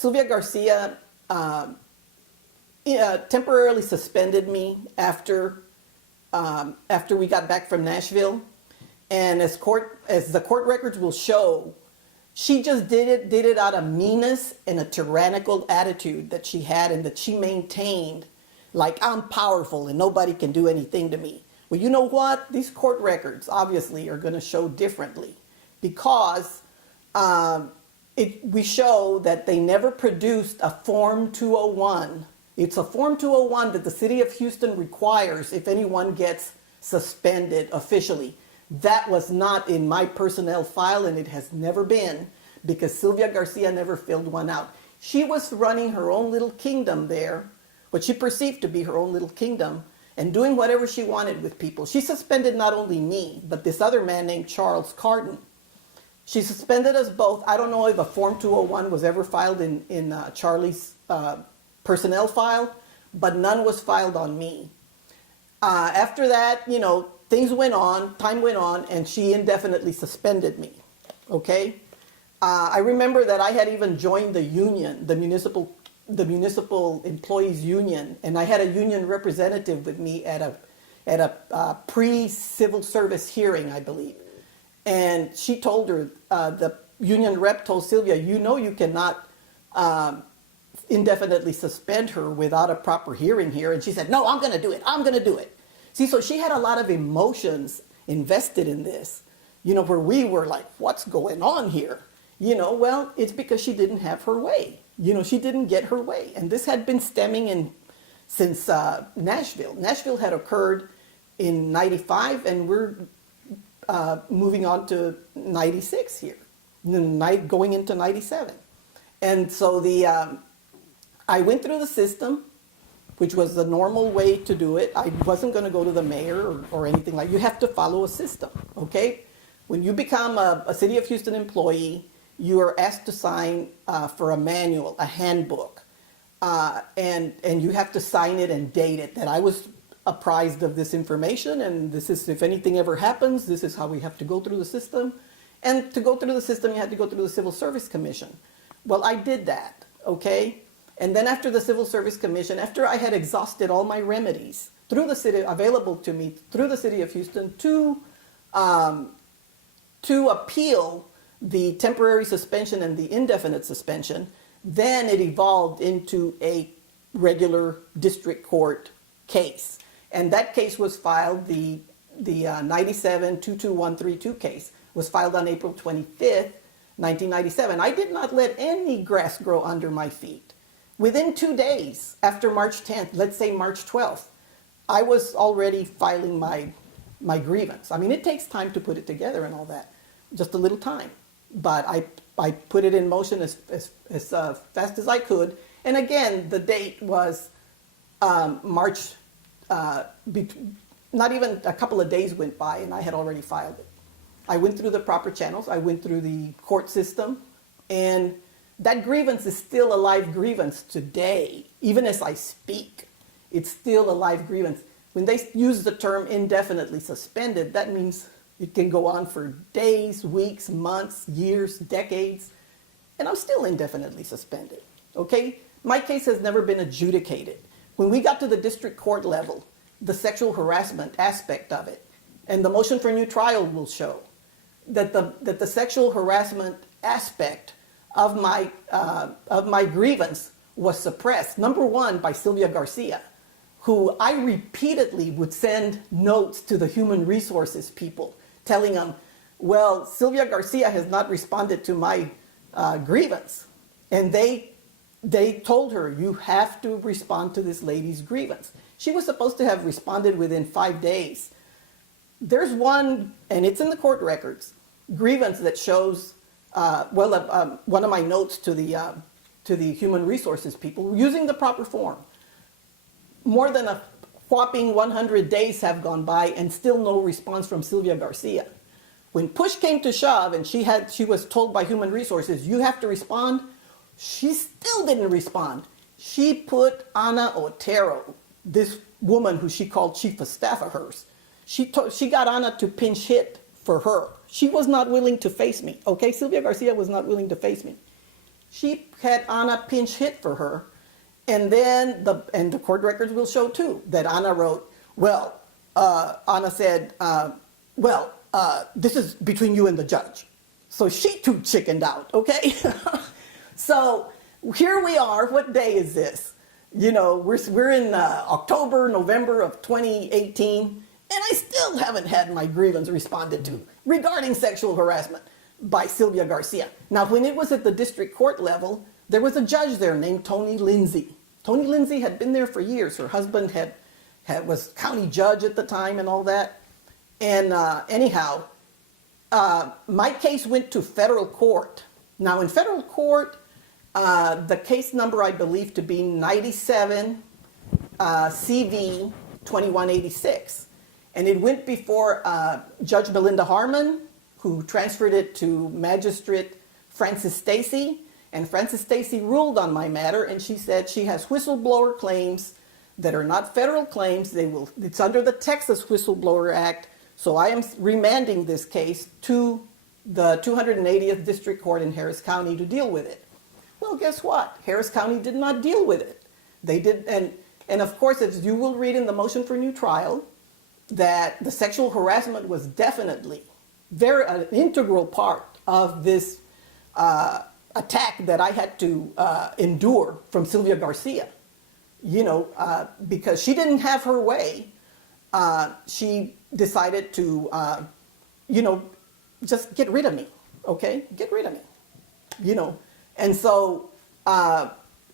Sylvia Garcia temporarily suspended me after we got back from Nashville, and as the court records will show, she just did it out of meanness and a tyrannical attitude that she had and that she maintained, like, I'm powerful and nobody can do anything to me. Well, you know what? These court records obviously are going to show differently, because we show that they never produced a Form 201. It's a Form 201 that the city of Houston requires if anyone gets suspended officially. That was not in my personnel file, and it has never been, because Sylvia Garcia never filled one out. She was running her own little kingdom there, what she perceived to be her own little kingdom, and doing whatever she wanted with people. She suspended not only me, but this other man named Charles Carden. She suspended us both. I don't know if a Form 201 was ever filed in Charlie's personnel file, but none was filed on me. After that, things went on, time went on, and she indefinitely suspended me, okay? I remember that I had even joined the union, the municipal employees union, and I had a union representative with me at a pre-civil service hearing, I believe. And she told her, the union rep told Sylvia, you cannot indefinitely suspend her without a proper hearing here. And she said, no, I'm going to do it. I'm going to do it. See, so she had a lot of emotions invested in this, where we were like, what's going on here? Well, it's because she didn't have her way. She didn't get her way. And this had been stemming since Nashville. Nashville had occurred in 95, and we're moving on to 96 here, going into 97. And so I went through the system, which was the normal way to do it. I wasn't going to go to the mayor or anything like that. You have to follow a system, okay? When you become a City of Houston employee, you are asked to sign for a manual, a handbook, and you have to sign it and date it, that I was apprised of this information, and this is, if anything ever happens, this is how we have to go through the system. And to go through the system, you had to go through the Civil Service Commission. Well, I did that, okay? And then after the Civil Service Commission, after I had exhausted all my remedies through the city, available to me through the City of Houston to appeal the temporary suspension and the indefinite suspension, then it evolved into a regular district court case. And that case was filed, the 97-22132 case was filed on April 25th, 1997. I did not let any grass grow under my feet. Within 2 days after March 10th, let's say March 12th, I was already filing my grievance. I mean, it takes time to put it together and all that, just a little time. But I put it in motion as fast as I could. And again, the date was March, not even a couple of days went by and I had already filed it. I went through the proper channels. I went through the court system, and that grievance is still a live grievance today. Even as I speak, it's still a live grievance. When they use the term indefinitely suspended, that means it can go on for days, weeks, months, years, decades, and I'm still indefinitely suspended, okay? My case has never been adjudicated. When we got to the district court level, the sexual harassment aspect of it, and the motion for new trial will show that the sexual harassment aspect of my grievance was suppressed. Number one, by Sylvia Garcia, who I repeatedly would send notes to the human resources people, telling them, well, Sylvia Garcia has not responded to my grievance. And they told her, you have to respond to this lady's grievance. She was supposed to have responded within 5 days. There's one, and it's in the court records, grievance that shows, one of my notes to the human resources people, using the proper form. More than a whopping 100 days have gone by and still no response from Sylvia Garcia. When push came to shove and she was told by human resources, you have to respond, she still didn't respond. She put Ana Otero, this woman who she called chief of staff of hers, she got Ana to pinch hit for her. She was not willing to face me, okay? Sylvia Garcia was not willing to face me. she had Anna pinch hit for her. And then the court records will show too that Anna wrote, well, Anna said, this is between you and the judge. So she too chickened out, okay? So here we are. What day is this? You know, we're in October, November of 2018, and I still haven't had my grievance responded to regarding sexual harassment by Sylvia Garcia. Now, when it was at the district court level, there was a judge there named Tony Lindsay. Tony Lindsay had been there for years. Her husband was county judge at the time and all that. And anyhow, my case went to federal court. Now, in federal court, the case number I believe to be 97 CV 2186. And it went before Judge Belinda Harmon, who transferred it to Magistrate Francis Stacy. And Francis Stacy ruled on my matter, and she said she has whistleblower claims that are not federal claims. It's under the Texas Whistleblower Act. So I am remanding this case to the 280th District Court in Harris County to deal with it. Well, guess what? Harris County did not deal with it. They did, and of course, as you will read in the motion for new trial, that the sexual harassment was definitely an integral part of this attack that I had to endure from Sylvia Garcia. You know, because she didn't have her way, she decided to, just get rid of me, okay? Get rid of me, you know. And so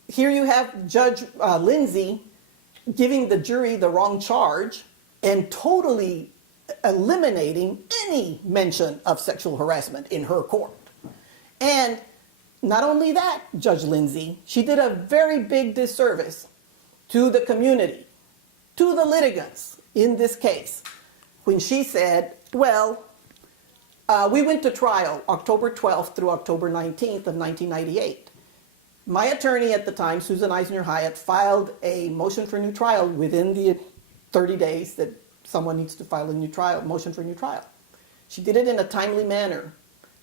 here you have Judge Lindsay giving the jury the wrong charge and totally eliminating any mention of sexual harassment in her court. And not only that, Judge Lindsay, she did a very big disservice to the community, to the litigants in this case, when she said, well, we went to trial October 12th through October 19th of 1998. My attorney at the time, Susan Eisner Hyatt, filed a motion for new trial within the 30 days that someone needs to file a new trial, motion for new trial. She did it in a timely manner.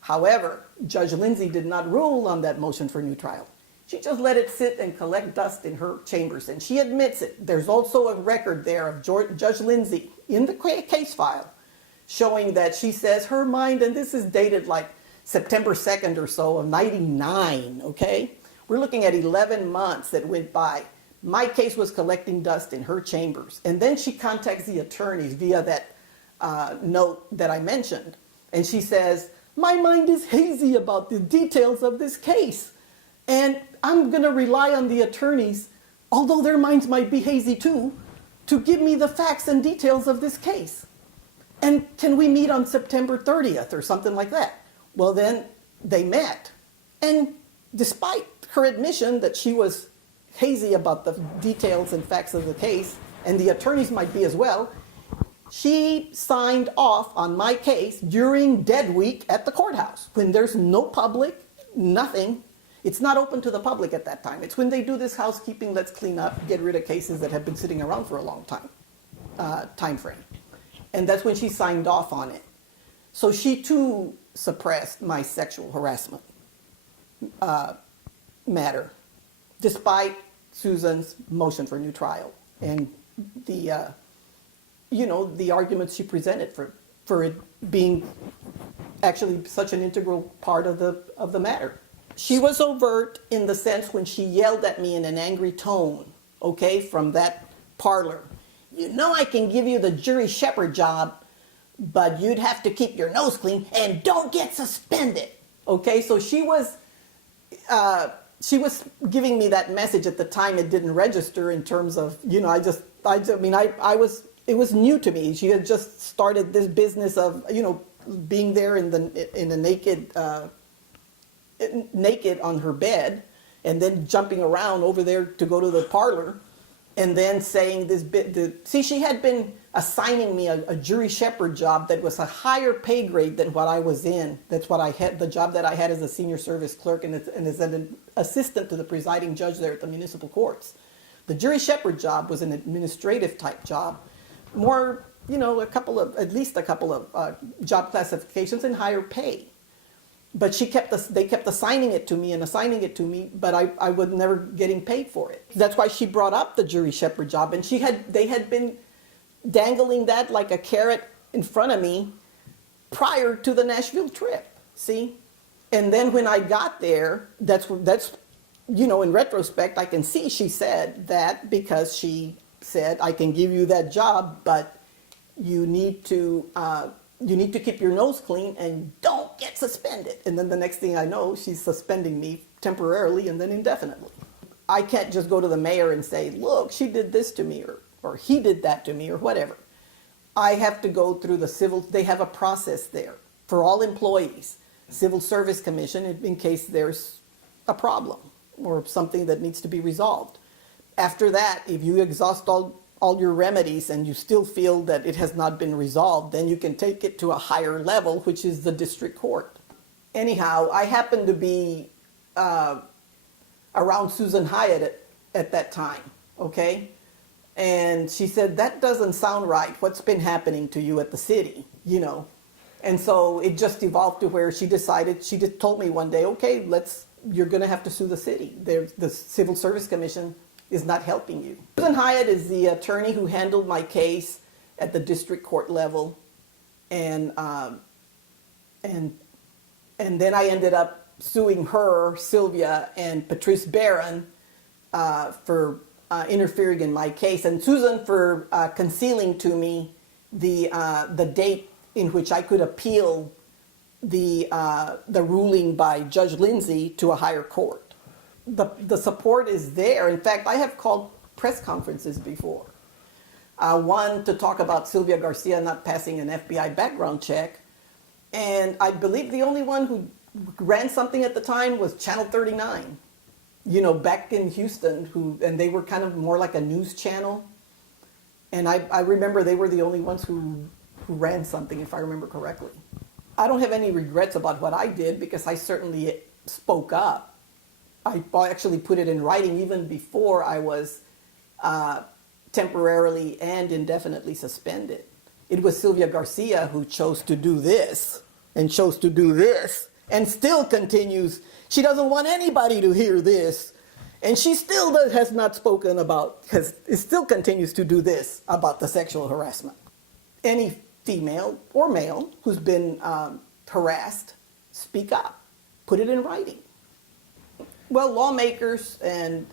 However, Judge Lindsay did not rule on that motion for new trial. She just let it sit and collect dust in her chambers, and she admits it. There's also a record there of Judge Lindsay in the case file showing that she says her mind, and this is dated like September 2nd or so of 99, okay? We're looking at 11 months that went by. My case was collecting dust in her chambers. And then she contacts the attorneys via that note that I mentioned. And she says, my mind is hazy about the details of this case. And I'm going to rely on the attorneys, although their minds might be hazy too, to give me the facts and details of this case. And can we meet on September 30th or something like that? Well, then they met. And despite her admission that she was hazy about the details and facts of the case, and the attorneys might be as well, she signed off on my case during dead week at the courthouse, when there's no public, nothing. It's not open to the public at that time. It's when they do this housekeeping, let's clean up, get rid of cases that have been sitting around for a long time frame. And that's when she signed off on it. So she too suppressed my sexual harassment matter, despite Susan's motion for new trial and the, the arguments she presented for it being actually such an integral part of the matter. She was overt in the sense when she yelled at me in an angry tone, okay, from that parlor. You know I can give you the jury shepherd job, but you'd have to keep your nose clean and don't get suspended. Okay, so she was giving me that message at the time. It didn't register in terms of, it was new to me. She had just started this business of, being there in a naked on her bed, and then jumping around over there to go to the parlor, and then saying this bit. See, she had been assigning me a jury shepherd job that was a higher pay grade than what I was in. That's what I had, the job that I had as a senior service clerk and as an assistant to the presiding judge there at the municipal courts. The jury shepherd job was an administrative type job, more, at least a couple of job classifications and higher pay. But they kept assigning it to me, but I was never getting paid for it. That's why she brought up the jury shepherd job, and they had been dangling that like a carrot in front of me prior to the Nashville trip. See, and then when I got there, that's in retrospect, I can see she said that because she said, I can give you that job, but you need to keep your nose clean and don't get suspended. And then the next thing I know, she's suspending me temporarily and then indefinitely. I can't just go to the mayor and say, look, she did this to me, or he did that to me, or whatever. I have to go through they have a process there for all employees, Civil Service Commission, in case there's a problem or something that needs to be resolved. After that, if you exhaust all your remedies and you still feel that it has not been resolved, then you can take it to a higher level, which is the district court. Anyhow, I happened to be around Susan Hyatt at that time, okay? And she said, that doesn't sound right. What's been happening to you at the city, And so it just evolved to where she just told me one day, okay, you're gonna have to sue the city. The Civil Service Commission is not helping you. Susan Hyatt is the attorney who handled my case at the district court level, and then I ended up suing her, Sylvia, and Patrice Barron for interfering in my case, and Susan for concealing to me the date in which I could appeal the ruling by Judge Lindsay to a higher court. The support is there. In fact, I have called press conferences before. One to talk about Sylvia Garcia not passing an FBI background check. And I believe the only one who ran something at the time was Channel 39, back in Houston, and they were kind of more like a news channel. And I remember they were the only ones who ran something, if I remember correctly. I don't have any regrets about what I did because I certainly spoke up. I actually put it in writing even before I was temporarily and indefinitely suspended. It was Sylvia Garcia who chose to do this and chose to do this and still continues. She doesn't want anybody to hear this. And she still has not spoken about, because it still continues to do this about the sexual harassment. Any female or male who's been harassed, speak up, put it in writing. Well, lawmakers and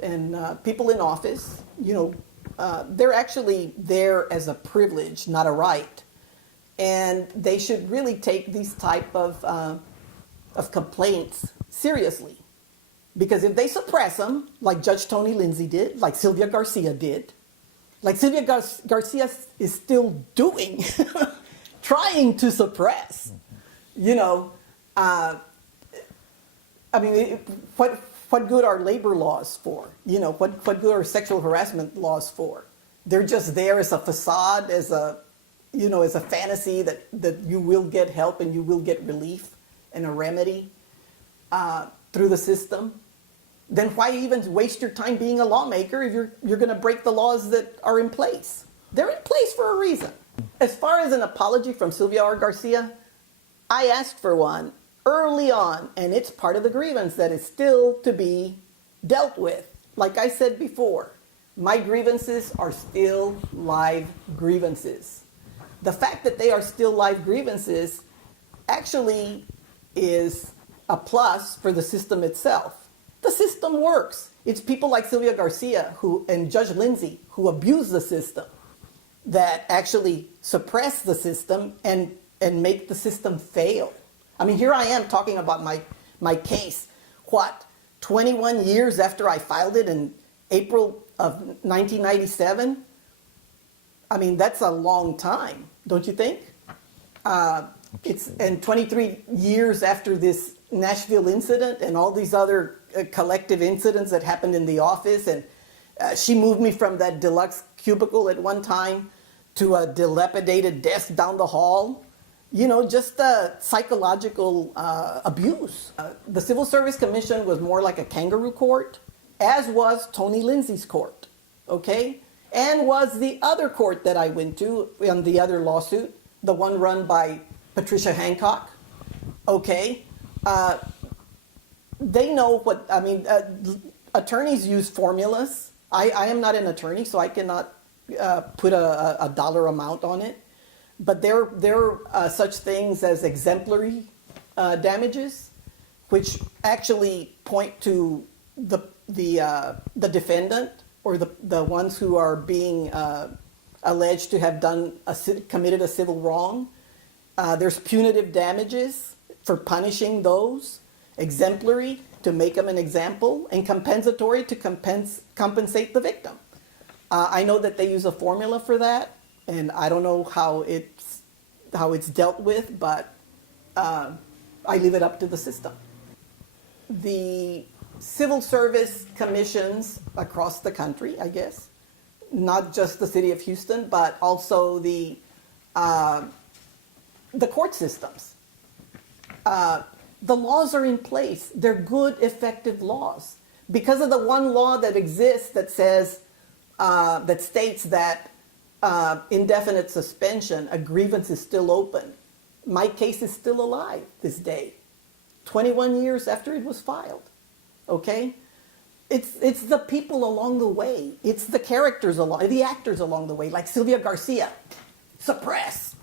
people in office, they're actually there as a privilege, not a right. And they should really take these type of complaints seriously. Because if they suppress them, like Judge Tony Lindsay did, like Sylvia Garcia did, like Sylvia Garcia is still doing, trying to suppress, what good are labor laws for? What good are sexual harassment laws for? They're just there as a facade, as a fantasy that you will get help and you will get relief and a remedy through the system. Then why even waste your time being a lawmaker if you're going to break the laws that are in place? They're in place for a reason. As far as an apology from Sylvia R. Garcia, I asked for one early on, and it's part of the grievance that is still to be dealt with. Like I said before, my grievances are still live grievances. The fact that they are still live grievances actually is a plus for the system itself. The system works. It's people like Sylvia Garcia and Judge Lindsay who abuse the system that actually suppress the system and make the system fail. I mean, here I am talking about my case, 21 years after I filed it in April of 1997? I mean, that's a long time, don't you think? And 23 years after this Nashville incident and all these other collective incidents that happened in the office, and she moved me from that deluxe cubicle at one time to a dilapidated desk down the hall. Just psychological abuse. The Civil Service Commission was more like a kangaroo court, as was Tony Lindsay's court, okay? And was the other court that I went to on the other lawsuit, the one run by Patricia Hancock, okay? They know what, I mean, attorneys use formulas. I am not an attorney, so I cannot put a dollar amount on it. But there are such things as exemplary damages, which actually point to the defendant or the ones who are being alleged to have committed a civil wrong. There's punitive damages for punishing those, exemplary to make them an example, and compensatory to compensate the victim. I know that they use a formula for that, and I don't know how it's dealt with, but I leave it up to the system. The civil service commissions across the country, I guess, not just the city of Houston, but also the court systems. The laws are in place. They're good, effective laws. Because of the one law that exists that says, that states that indefinite suspension, a grievance is still open. My case is still alive this day, 21 years after it was filed. Okay? It's the people along the way. It's the characters the actors along the way, like Sylvia Garcia. Suppress.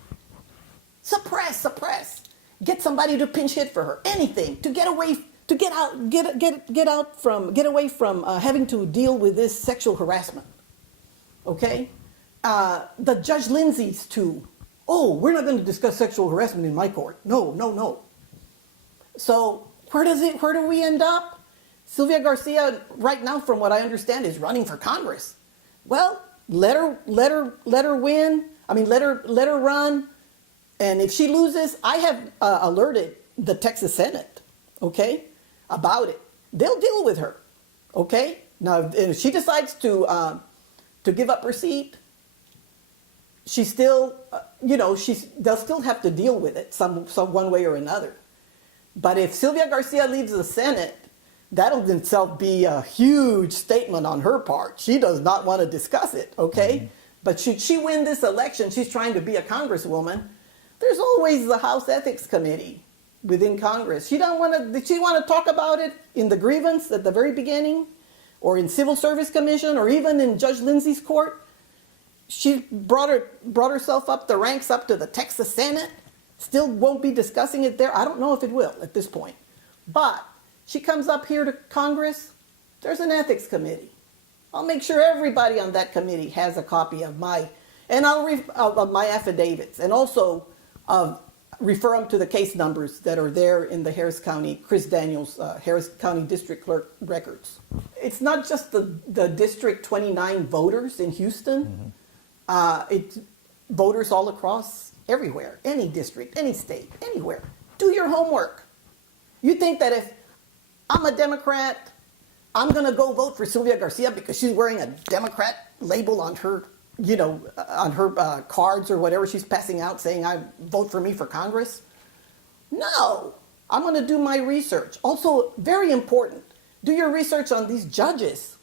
Suppress, suppress. Get somebody to pinch hit for her. Anything to get away from having to deal with this sexual harassment. Okay? The Judge Lindsay's too. Oh, we're not going to discuss sexual harassment in my court. No, no, no. So where do we end up? Sylvia Garcia, right now, from what I understand, is running for Congress. Well, let her win. I mean, let her run. And if she loses, I have alerted the Texas Senate, okay, about it. They'll deal with her, okay? Now, if she decides to give up her seat, she still, they'll still have to deal with it some one way or another. But if Sylvia Garcia leaves the Senate, that'll in itself be a huge statement on her part. She does not want to discuss it, okay? Mm-hmm. But should she win this election, she's trying to be a congresswoman. There's always the House Ethics Committee within Congress. Did she want to talk about it in the grievance at the very beginning, or in Civil Service Commission, or even in Judge Lindsay's court? She brought herself up the ranks up to the Texas Senate. Still won't be discussing it there. I don't know if it will at this point. But she comes up here to Congress. There's an ethics committee. I'll make sure everybody on that committee has a copy of my affidavits, and also refer them to the case numbers that are there in the Harris County, Chris Daniels, Harris County District Clerk records. It's not just the District 29 voters in Houston. Mm-hmm. It's voters all across everywhere, any district, any state, anywhere. Do your homework. You think that if I'm a Democrat, I'm going to go vote for Sylvia Garcia because she's wearing a Democrat label on her cards or whatever she's passing out saying, I vote for me for Congress? No, I'm going to do my research. Also, very important, do your research on these judges.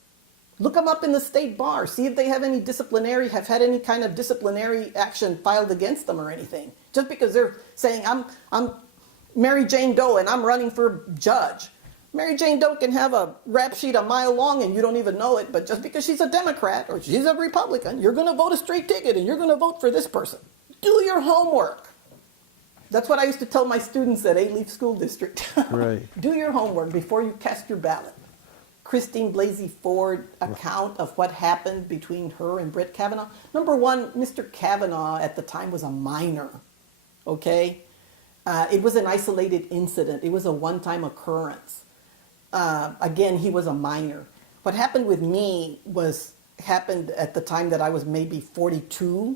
Look them up in the state bar. See if they have had any kind of disciplinary action filed against them or anything. Just because they're saying, I'm Mary Jane Doe and I'm running for judge. Mary Jane Doe can have a rap sheet a mile long and you don't even know it, but just because she's a Democrat or she's a Republican, you're going to vote a straight ticket and you're going to vote for this person. Do your homework. That's what I used to tell my students at A-Leaf School District. Right. Do your homework before you cast your ballot. Christine Blasey Ford account of what happened between her and Brett Kavanaugh. Number one, Mr. Kavanaugh at the time was a minor, okay? It was an isolated incident. It was a one-time occurrence. Again, he was a minor. What happened with me happened at the time that I was maybe 42,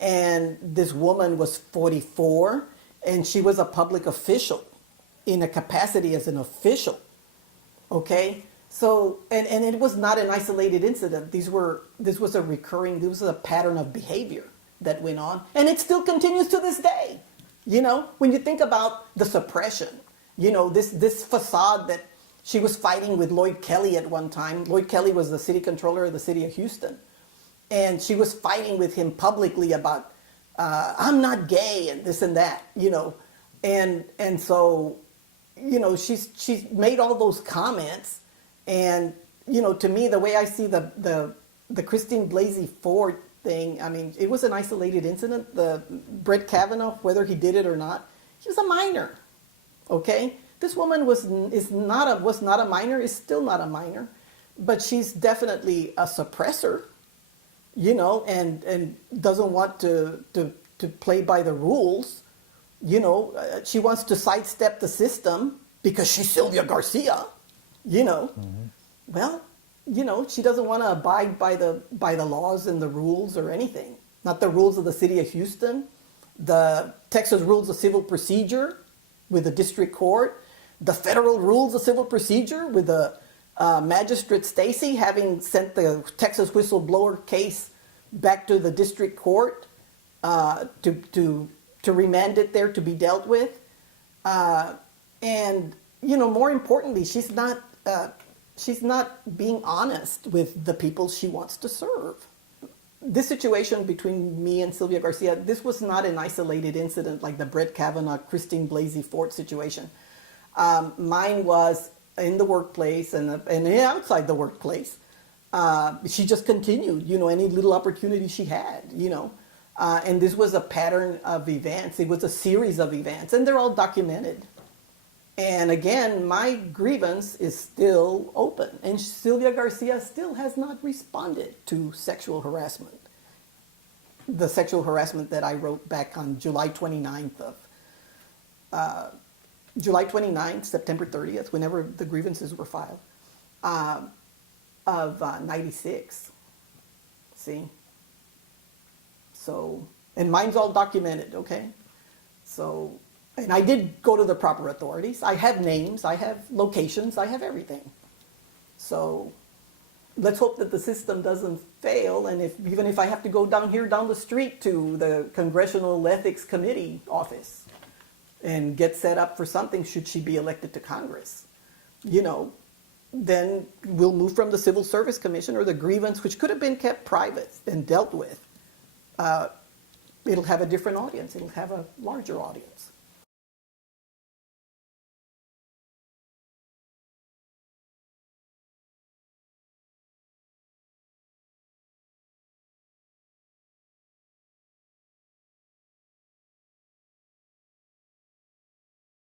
and this woman was 44, and she was a public official in a capacity as an official, okay? So, and it was not an isolated incident. This was a pattern of behavior that went on, and it still continues to this day. When you think about the suppression, this facade that she was fighting with Lloyd Kelly at one time. Lloyd Kelly was the city controller of the city of Houston. And she was fighting with him publicly about, I'm not gay and this and that, And so she's made all those comments, and to me, the way I see the Christine Blasey Ford thing, I mean, it was an isolated incident. The Brett Kavanaugh, whether he did it or not, he was a minor. Okay, this woman was not a minor, is still not a minor, but she's definitely a suppressor, and doesn't want to play by the rules. She wants to sidestep the system because she's Sylvia Garcia. Well, she doesn't want to abide by the laws and the rules or anything. Not the rules of the city of Houston, the Texas rules of civil procedure with the district court, the federal rules of civil procedure with the Magistrate Stacy having sent the Texas whistleblower case back to the district court to remand it there to be dealt with. And more importantly, she's not being honest with the people she wants to serve. This situation between me and Sylvia Garcia, this was not an isolated incident like the Brett Kavanaugh, Christine Blasey Ford situation. Mine was in the workplace and outside the workplace. She just continued, any little opportunity she had, and this was a pattern of events. It was a series of events, and they're all documented. And again, my grievance is still open, and Sylvia Garcia still has not responded to sexual harassment. The sexual harassment that I wrote back on July 29th, September 30th, whenever the grievances were filed, of 96. See? So, and mine's all documented, okay? So, and I did go to the proper authorities. I have names, I have locations, I have everything. So let's hope that the system doesn't fail, and even if I have to go down the street to the Congressional Ethics Committee office and get set up for something should she be elected to Congress, then we'll move from the Civil Service Commission or the grievance, which could have been kept private and dealt with. It'll have a different audience. It'll have a larger audience.